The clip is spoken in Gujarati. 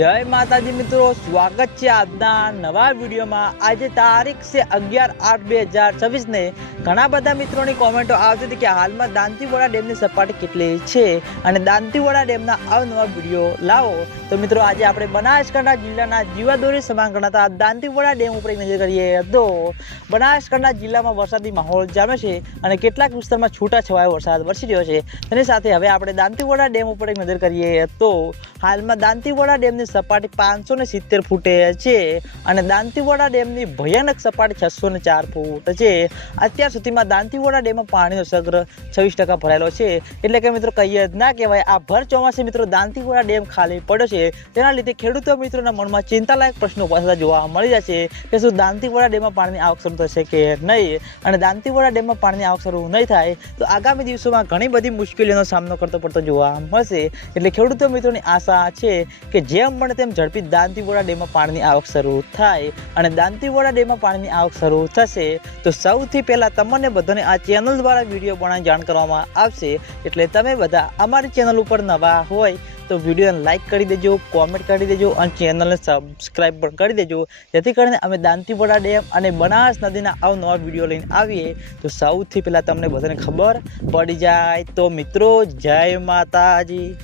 જય માતાજી મિત્રો, સ્વાગત છે આજના નવા વિડીયોમાં। આજે તારીખ છે 11/8/2026 ને ઘણા બધા મિત્રોની કોમેન્ટો આવતી હતી કે હાલમાં દાંતીવાડા ડેમની સપાટી કેટલી છે અને દાંતીવાડા ડેમના અવનવા વિડીયો લાવો। તો મિત્રો આજે આપણે બનાસકાંઠા જિલ્લાના જીવાદોરી સમાન ગણાતા દાંતીવાડા ડેમ ઉપર એક નજર કરીએ તો બનાસકાંઠા જિલ્લામાં વરસાદી માહોલ જામ્યો છે અને કેટલાક વિસ્તારમાં છૂટાછવાયો વરસાદ વરસી રહ્યો છે। તેની સાથે હવે આપણે દાંતીવાડા ડેમ ઉપર એક નજર કરીએ તો હાલમાં દાંતીવાડા ડેમની સપાટી 570 ફૂટે છે અને દાંતીવાડા ડેમની ભયાનક સપાટી 604 ફૂટ છે। અત્યાર સુધીમાં દાંતીવાડા ડેમમાં પાણીનો સંગ્રહ 26% ભરાયેલો છે, એટલે કે મિત્રો કહીએ જ ના કહેવાય। આ ભર ચોમાસે મિત્રો દાંતીવાડા ડેમ ખાલી પડ્યો છે, તેના લીધે ખેડૂતો મિત્રોના મનમાં ચિંતાલાયક પ્રશ્નો પાછા જોવા મળી જશે કે શું દાંતીવાડા ડેમમાં પાણીની આવક શરૂ થશે કે નહીં, અને દાંતીવાડા ડેમમાં પાણીની આવક શરૂ નહીં થાય તો આગામી દિવસોમાં ઘણી બધી મુશ્કેલીઓનો સામનો કરતો પડતો જોવા મળશે। એટલે ખેડૂતો મિત્રોની આશા છે કે જેમ બને તેમ ઝડપી દાંતીવાડા ડેમમાં પાણીની આવક શરૂ થાય અને દાંતીવાડા ડેમમાં પાણીની આવક શરૂ થશે તો સૌથી પહેલાં તમને બધાને આ ચેનલ દ્વારા વિડીયો બનાવી જાણ કરવામાં આવશે। એટલે તમે બધા અમારી ચેનલ ઉપર નવા હોય તો વિડીયોને લાઇક કરી દેજો, કોમેન્ટ કરી દેજો અને ચેનલને સબસ્ક્રાઈબ પણ કરી દેજો, જેથી કરીને અમે દાંતીવાડા ડેમ અને બનાસ નદીના અવનવા વિડીયો લઈને આવીએ તો સૌથી પહેલાં તમને બધાને ખબર પડી જાય। તો મિત્રો જય માતાજી।